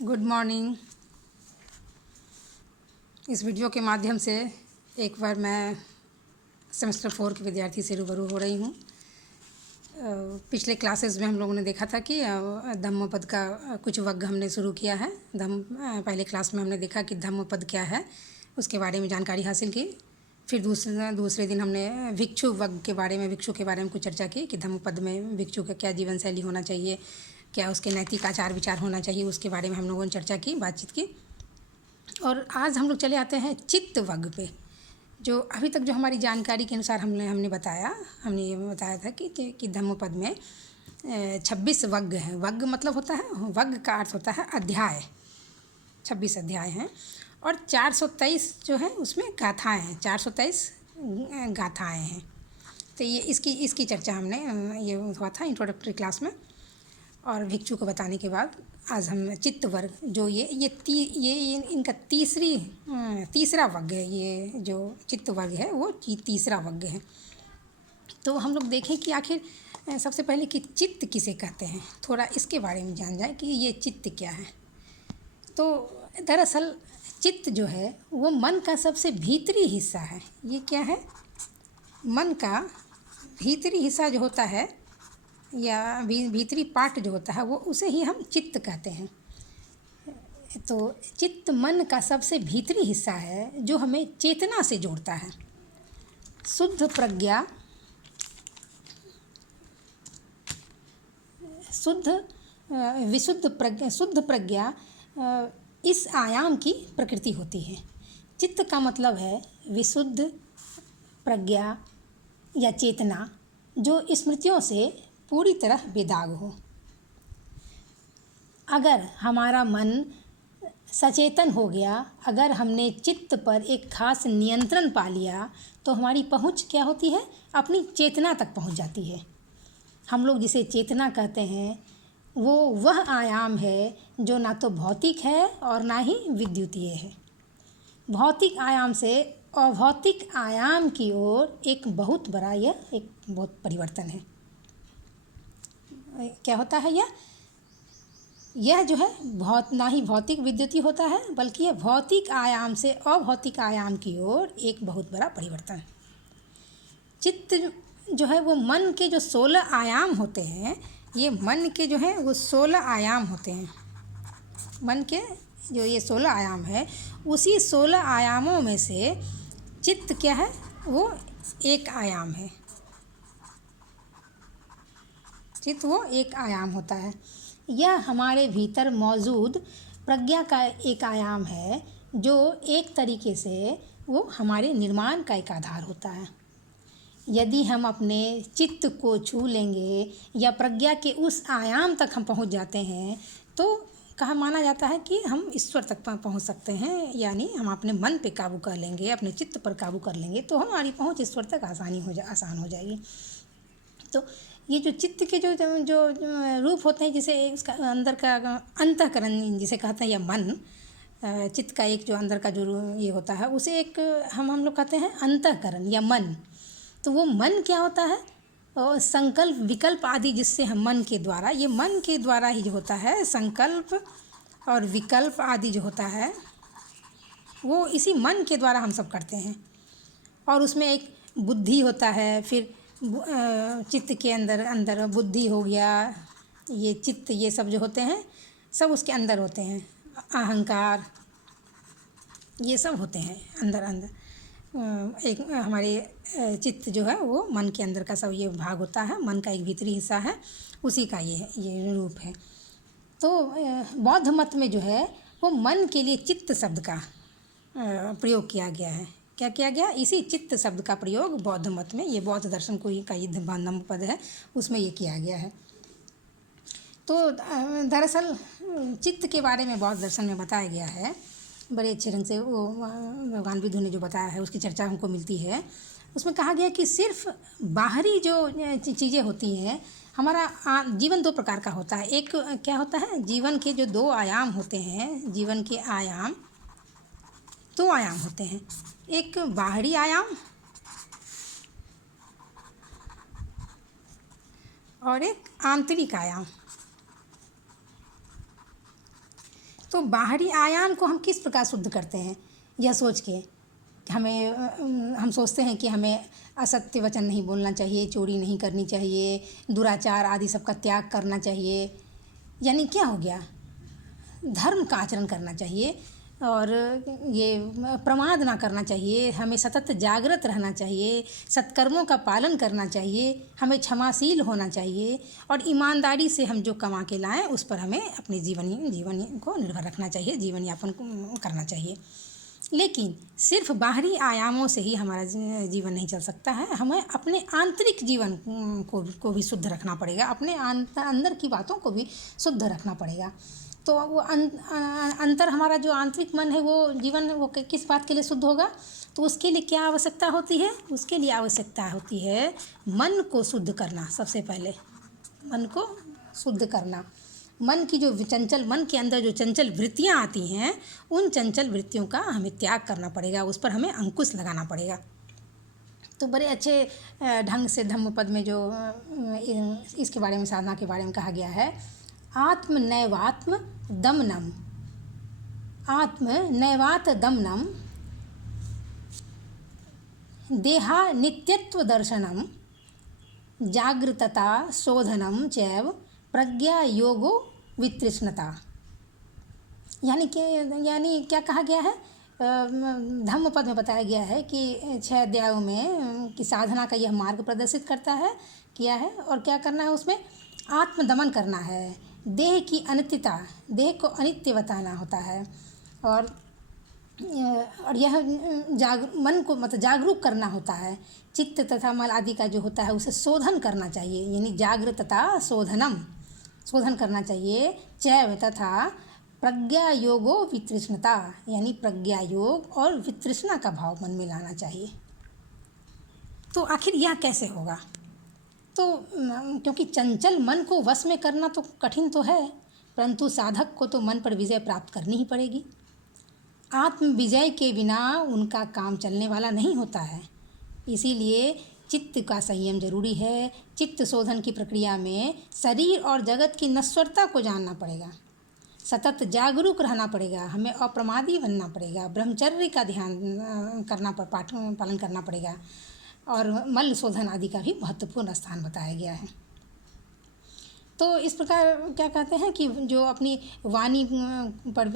Good morning. इस video के माध्यम से एक बार मैं सेमेस्टर 4 के विद्यार्थी से रूबरू हो रही हूँ। पिछले क्लासेस में हम लोगों ने देखा था कि धम्मपद का कुछ वर्ग हमने शुरू किया है। पहले क्लास में हमने देखा कि धम्मपद क्या है, उसके बारे में जानकारी हासिल की। फिर दूसरे दिन हमने भिक्षु वर्ग के बारे में कुछ चर्चा की कि धम्मपद में भिक्षु का क्या जीवन शैली होना चाहिए, क्या उसके नैतिक आचार विचार होना चाहिए, उसके बारे में हम लोगों ने चर्चा की, बातचीत की। और आज हम लोग चले आते हैं चित्त वर्ग पे। जो अभी तक जो हमारी जानकारी के अनुसार हमने ये बताया था कि धम्मपद में 26 वर्ग हैं। वर्ग मतलब होता है, वर्ग का अर्थ होता है अध्याय। 26 अध्याय हैं और 423 जो है उसमें गाथाएँ हैं। 423 गाथाएँ हैं। तो ये इसकी चर्चा हमने ये हुआ था इंट्रोडक्टरी क्लास में। और भिक्षु को बताने के बाद आज हम चित्त वर्ग जो ये इनका तीसरा वर्ग है। ये जो चित्त वर्ग है वो तीसरा वर्ग है। तो हम लोग देखें कि आखिर सबसे पहले कि चित्त किसे कहते हैं, थोड़ा इसके बारे में जान जाए कि ये चित्त क्या है। तो दरअसल चित्त जो है वो मन का सबसे भीतरी हिस्सा है। ये क्या है? मन का भीतरी हिस्सा जो होता है या भीतरी पार्ट जो होता है वो उसे ही हम चित्त कहते हैं। तो चित्त मन का सबसे भीतरी हिस्सा है जो हमें चेतना से जोड़ता है। शुद्ध प्रज्ञा शुद्ध प्रज्ञा इस आयाम की प्रकृति होती है। चित्त का मतलब है विशुद्ध प्रज्ञा या चेतना जो स्मृतियों से पूरी तरह बेदाग हो। अगर हमारा मन सचेतन हो गया, अगर हमने चित्त पर एक खास नियंत्रण पा लिया तो हमारी पहुंच क्या होती है? अपनी चेतना तक पहुंच जाती है। हम लोग जिसे चेतना कहते हैं वो वह आयाम है जो ना तो भौतिक है और ना ही विद्युतीय है। भौतिक आयाम से अभौतिक आयाम की ओर एक बहुत परिवर्तन है। क्या होता है यह जो है ना ही भौतिक विद्युतीय होता है, बल्कि यह भौतिक आयाम से अभौतिक आयाम की ओर एक बहुत बड़ा परिवर्तन। चित्त जो है वो मन के जो 16 आयाम होते हैं, ये मन के जो है वो 16 आयाम होते हैं। मन के जो ये 16 आयाम है, उसी 16 आयामों में से चित्त क्या है? वो एक आयाम है। चित्त वो एक आयाम होता है। यह हमारे भीतर मौजूद प्रज्ञा का एक आयाम है जो एक तरीके से वो हमारे निर्माण का एक आधार होता है। यदि हम अपने चित्त को छू लेंगे या प्रज्ञा के उस आयाम तक हम पहुंच जाते हैं तो माना जाता है कि हम ईश्वर तक पहुंच सकते हैं। यानी हम अपने मन पे काबू कर लेंगे, अपने चित्त पर काबू कर लेंगे तो हमारी पहुंच ईश्वर तक आसान हो जाएगी। तो ये जो चित्त के जो रूप होते हैं, जिसे उसका अंदर का अंतःकरण जिसे कहते हैं या मन, चित्त का एक जो अंदर का जो ये होता है उसे एक हम लोग कहते हैं अंतःकरण या मन। तो वो मन क्या होता है? और संकल्प विकल्प आदि जिससे हम मन के द्वारा ही जो होता है, संकल्प और विकल्प आदि जो होता है वो इसी मन के द्वारा हम सब करते हैं। और उसमें एक बुद्धि होता है। फिर चित्त के अंदर बुद्धि हो गया, ये चित्त ये सब जो होते हैं सब उसके अंदर होते हैं। अहंकार ये सब होते हैं अंदर। एक हमारे चित्त जो है वो मन के अंदर का सब ये भाग होता है। मन का एक भीतरी हिस्सा है, उसी का ये रूप है। तो बौद्ध मत में जो है वो मन के लिए चित्त शब्द का प्रयोग किया गया है। क्या किया गया? इसी चित्त शब्द का प्रयोग बौद्ध मत में, ये बौद्ध दर्शन का ये धम्मपद है उसमें ये किया गया है। तो दरअसल चित्त के बारे में बौद्ध दर्शन में बताया गया है बड़े अच्छे ढंग से। वो भगवान बुद्ध ने जो बताया है उसकी चर्चा हमको मिलती है। उसमें कहा गया कि सिर्फ बाहरी जो चीज़ें होती हैं, हमारा जीवन 2 प्रकार का होता है। एक क्या होता है? जीवन के जो 2 आयाम होते हैं, जीवन के आयाम 2 आयाम होते हैं। एक बाहरी आयाम और एक आंतरिक आयाम। तो बाहरी आयाम को हम किस प्रकार शुद्ध करते हैं, यह सोच के कि हम सोचते हैं कि हमें असत्य वचन नहीं बोलना चाहिए, चोरी नहीं करनी चाहिए, दुराचार आदि सबका त्याग करना चाहिए। यानी क्या हो गया, धर्म का आचरण करना चाहिए और ये प्रमाद ना करना चाहिए, हमें सतत जागृत रहना चाहिए, सत्कर्मों का पालन करना चाहिए, हमें क्षमाशील होना चाहिए और ईमानदारी से हम जो कमा के लाएं उस पर हमें अपने जीवन को निर्भर रखना चाहिए, जीवन यापन करना चाहिए। लेकिन सिर्फ बाहरी आयामों से ही हमारा जीवन नहीं चल सकता है, हमें अपने आंतरिक जीवन को भी शुद्ध रखना पड़ेगा, अपने अंदर की बातों को भी शुद्ध रखना पड़ेगा। तो वो अंतर हमारा जो आंतरिक मन है वो जीवन वो किस बात के लिए शुद्ध होगा, तो उसके लिए क्या आवश्यकता होती है, उसके लिए आवश्यकता होती है मन को शुद्ध करना। सबसे पहले मन को शुद्ध करना, मन की जो चंचल, मन के अंदर जो चंचल वृत्तियाँ आती हैं उन चंचल वृत्तियों का हमें त्याग करना पड़ेगा, उस पर हमें अंकुश लगाना पड़ेगा। तो बड़े अच्छे ढंग से धम्मपद में जो इसके बारे में, साधना के बारे में कहा गया है, आत्म नैवात्म दमनम, आत्म नैवात दमनम, देहा नित्यत्व दर्शनम, जागृतता शोधनम चैव प्रज्ञा योगो वितृष्णता। यानी क्या कहा गया है, धम्मपद में बताया गया है कि 6 अध्यायों में कि साधना का यह मार्ग प्रदर्शित करता है, किया है, और क्या करना है उसमें, आत्मदमन करना है, देह की अनित्यता, देह को अनित्य बताना होता है, और यह मन को मतलब जागरूक करना होता है, चित्त तथा मल आदि का जो होता है उसे शोधन करना चाहिए, यानी जागृतता शोधन करना चाहिए, चैव तथा प्रज्ञा योगो वितृष्णता, यानी प्रज्ञा योग और वितृष्णा का भाव मन में लाना चाहिए। तो आखिर यह कैसे होगा, तो क्योंकि चंचल मन को वश में करना तो कठिन तो है, परंतु साधक को तो मन पर विजय प्राप्त करनी ही पड़ेगी। आत्म विजय के बिना उनका काम चलने वाला नहीं होता है, इसीलिए चित्त का संयम जरूरी है। चित्त शोधन की प्रक्रिया में शरीर और जगत की नश्वरता को जानना पड़ेगा, सतत जागरूक रहना पड़ेगा, हमें अप्रमादी बनना पड़ेगा, ब्रह्मचर्य का ध्यान करना पालन करना पड़ेगा, और मल शोधन आदि का भी महत्वपूर्ण स्थान बताया गया है। तो इस प्रकार क्या कहते हैं कि जो अपनी वाणी पर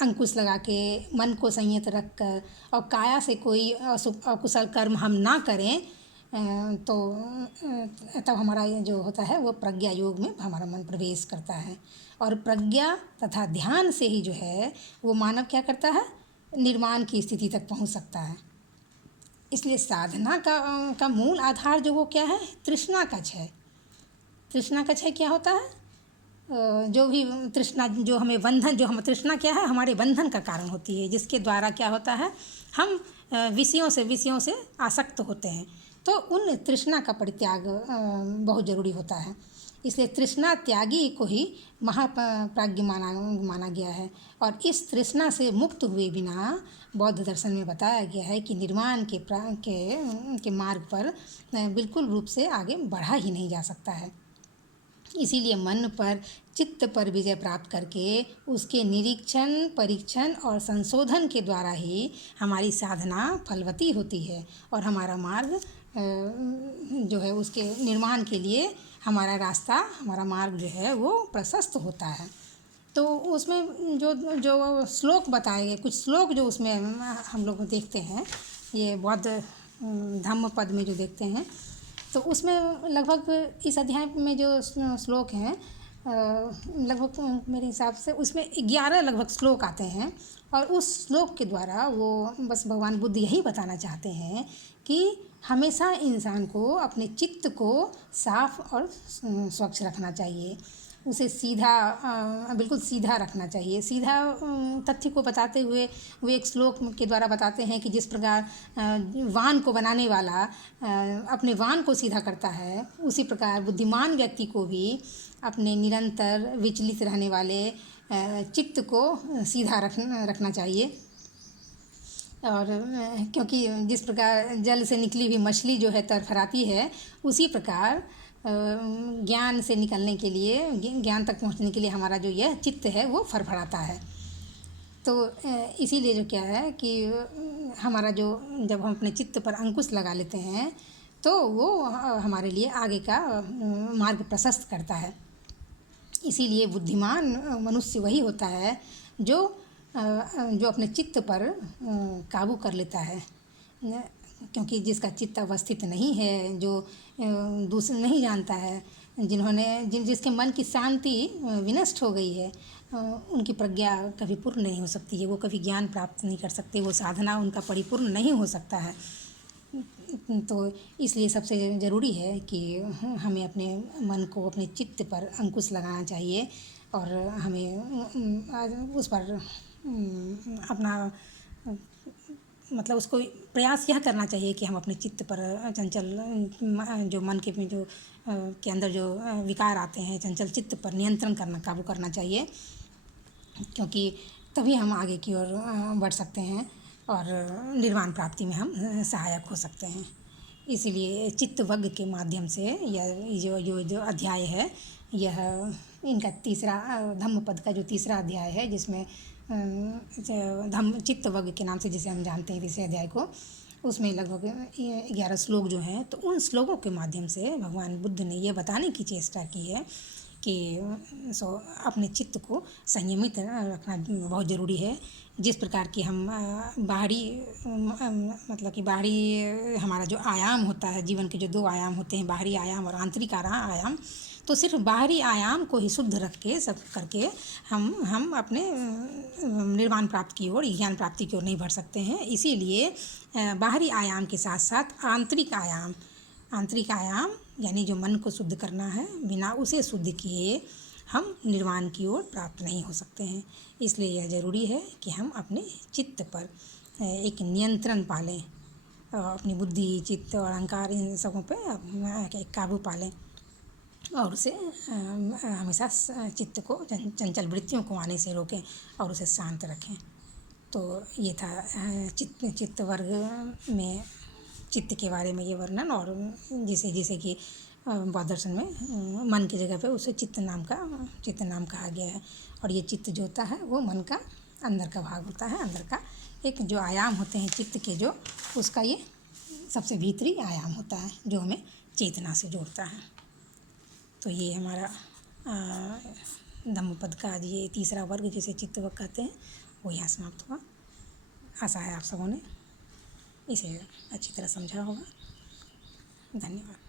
अंकुश लगा के मन को संयत रख कर और काया से कोई अकुशल कर्म हम ना करें, तो तब हमारा जो होता है वो प्रज्ञा योग में हमारा मन प्रवेश करता है, और प्रज्ञा तथा ध्यान से ही जो है वो मानव क्या करता है, निर्माण की स्थिति तक पहुंच सकता है। इसलिए साधना का मूल आधार जो वो क्या है, तृष्णा का क्षय। तृष्णा का क्षय क्या होता है, जो भी तृष्णा जो हमें बंधन, जो हम तृष्णा क्या है, हमारे बंधन का कारण होती है, जिसके द्वारा क्या होता है, हम विषयों से आसक्त होते हैं। तो उन तृष्णा का परित्याग बहुत ज़रूरी होता है, इसलिए तृष्णा त्यागी को ही महाप्राज्ञ माना गया है। और इस तृष्णा से मुक्त हुए बिना बौद्ध दर्शन में बताया गया है कि निर्वाण के मार्ग पर बिल्कुल रूप से आगे बढ़ा ही नहीं जा सकता है। इसीलिए मन पर, चित्त पर विजय प्राप्त करके उसके निरीक्षण, परीक्षण और संशोधन के द्वारा ही हमारी साधना फलवती होती है और हमारा मार्ग जो है उसके निर्माण के लिए हमारा रास्ता, हमारा मार्ग जो है वो प्रशस्त होता है। तो उसमें जो श्लोक बताए गए, कुछ श्लोक जो उसमें हम लोग देखते हैं, ये बौद्ध धम्म पद में जो देखते हैं, तो उसमें लगभग इस अध्याय में जो श्लोक हैं, लगभग मेरे हिसाब से उसमें 11 लगभग श्लोक आते हैं, और उस श्लोक के द्वारा वो बस भगवान बुद्ध यही बताना चाहते हैं कि हमेशा इंसान को अपने चित्त को साफ और स्वच्छ रखना चाहिए, उसे सीधा, बिल्कुल सीधा रखना चाहिए। सीधा तथ्य को बताते हुए वो एक श्लोक के द्वारा बताते हैं कि जिस प्रकार वान को बनाने वाला अपने वान को सीधा करता है, उसी प्रकार बुद्धिमान व्यक्ति को भी अपने निरंतर विचलित रहने वाले चित्त को सीधा रखना चाहिए। और क्योंकि जिस प्रकार जल से निकली हुई मछली जो है तरफराती है, उसी प्रकार ज्ञान से निकलने के लिए, ज्ञान तक पहुंचने के लिए हमारा जो यह चित्त है वो फड़फड़ाता है। तो इसीलिए जो क्या है कि हमारा जो, जब हम अपने चित्त पर अंकुश लगा लेते हैं तो वो हमारे लिए आगे का मार्ग प्रशस्त करता है। इसीलिए बुद्धिमान मनुष्य वही होता है जो अपने चित्त पर काबू कर लेता है। क्योंकि जिसका चित्त अवस्थित नहीं है, जो दूसरे नहीं जानता है, जिसके मन की शांति विनष्ट हो गई है, उनकी प्रज्ञा कभी पूर्ण नहीं हो सकती है, वो कभी ज्ञान प्राप्त नहीं कर सकते, वो साधना उनका परिपूर्ण नहीं हो सकता है। तो इसलिए सबसे ज़रूरी है कि हमें अपने मन को, अपने चित्त पर अंकुश लगाना चाहिए और हमें उस पर अपना मतलब उसको प्रयास यह करना चाहिए कि हम अपने चित्त पर चंचल जो मन के में जो के अंदर जो विकार आते हैं, चंचल चित्त पर नियंत्रण करना, काबू करना चाहिए, क्योंकि तभी हम आगे की ओर बढ़ सकते हैं और निर्वाण प्राप्ति में हम सहायक हो सकते हैं। इसीलिए चित्तवज्ञ के माध्यम से यह जो अध्याय है, यह इनका तीसरा धम्मपद का जो तीसरा अध्याय है, जिसमें धम्म चित्तवज्ञ के नाम से जिसे हम जानते हैं तीसरे अध्याय को, उसमें लगभग 11 श्लोक जो हैं, तो उन श्लोकों के माध्यम से भगवान बुद्ध ने यह बताने की चेष्टा की है कि अपने चित्त को संयमित रखना बहुत ज़रूरी है। जिस प्रकार की हम बाहरी मतलब कि बाहरी हमारा जो आयाम होता है, जीवन के जो 2 आयाम होते हैं, बाहरी आयाम और आंतरिक आयाम, तो सिर्फ बाहरी आयाम को ही शुद्ध रख के सब करके हम अपने निर्वाण प्राप्ति की ओर, ज्ञान प्राप्ति की ओर नहीं बढ़ सकते हैं। इसीलिए बाहरी आयाम के साथ साथ आंतरिक आयाम यानी जो मन को शुद्ध करना है, बिना उसे शुद्ध किए हम निर्वाण की ओर प्राप्त नहीं हो सकते हैं। इसलिए यह ज़रूरी है कि हम अपने चित्त पर एक नियंत्रण पालें, अपनी बुद्धि, चित्त और अहंकार, इन सबों पे एक काबू पालें और उसे हमेशा चित्त को, चंचल वृत्तियों को आने से रोकें और उसे शांत रखें। तो ये था चित्त वर्ग में चित्त के बारे में ये वर्णन, और जिसे कि बौद्ध दर्शन में मन की जगह पे उसे चित्त नाम कहा गया है। और ये चित्त जो होता है वो मन का अंदर का भाग होता है, अंदर का एक जो आयाम होते हैं चित्त के, जो उसका ये सबसे भीतरी आयाम होता है जो हमें चेतना से जोड़ता है। तो ये हमारा धम्मपद का आज ये तीसरा वर्ग जिसे चित्तवर्ग कहते हैं वो यहाँ समाप्त हुआ। आशा है आप सबों ने इसे अच्छी तरह समझा होगा। धन्यवाद।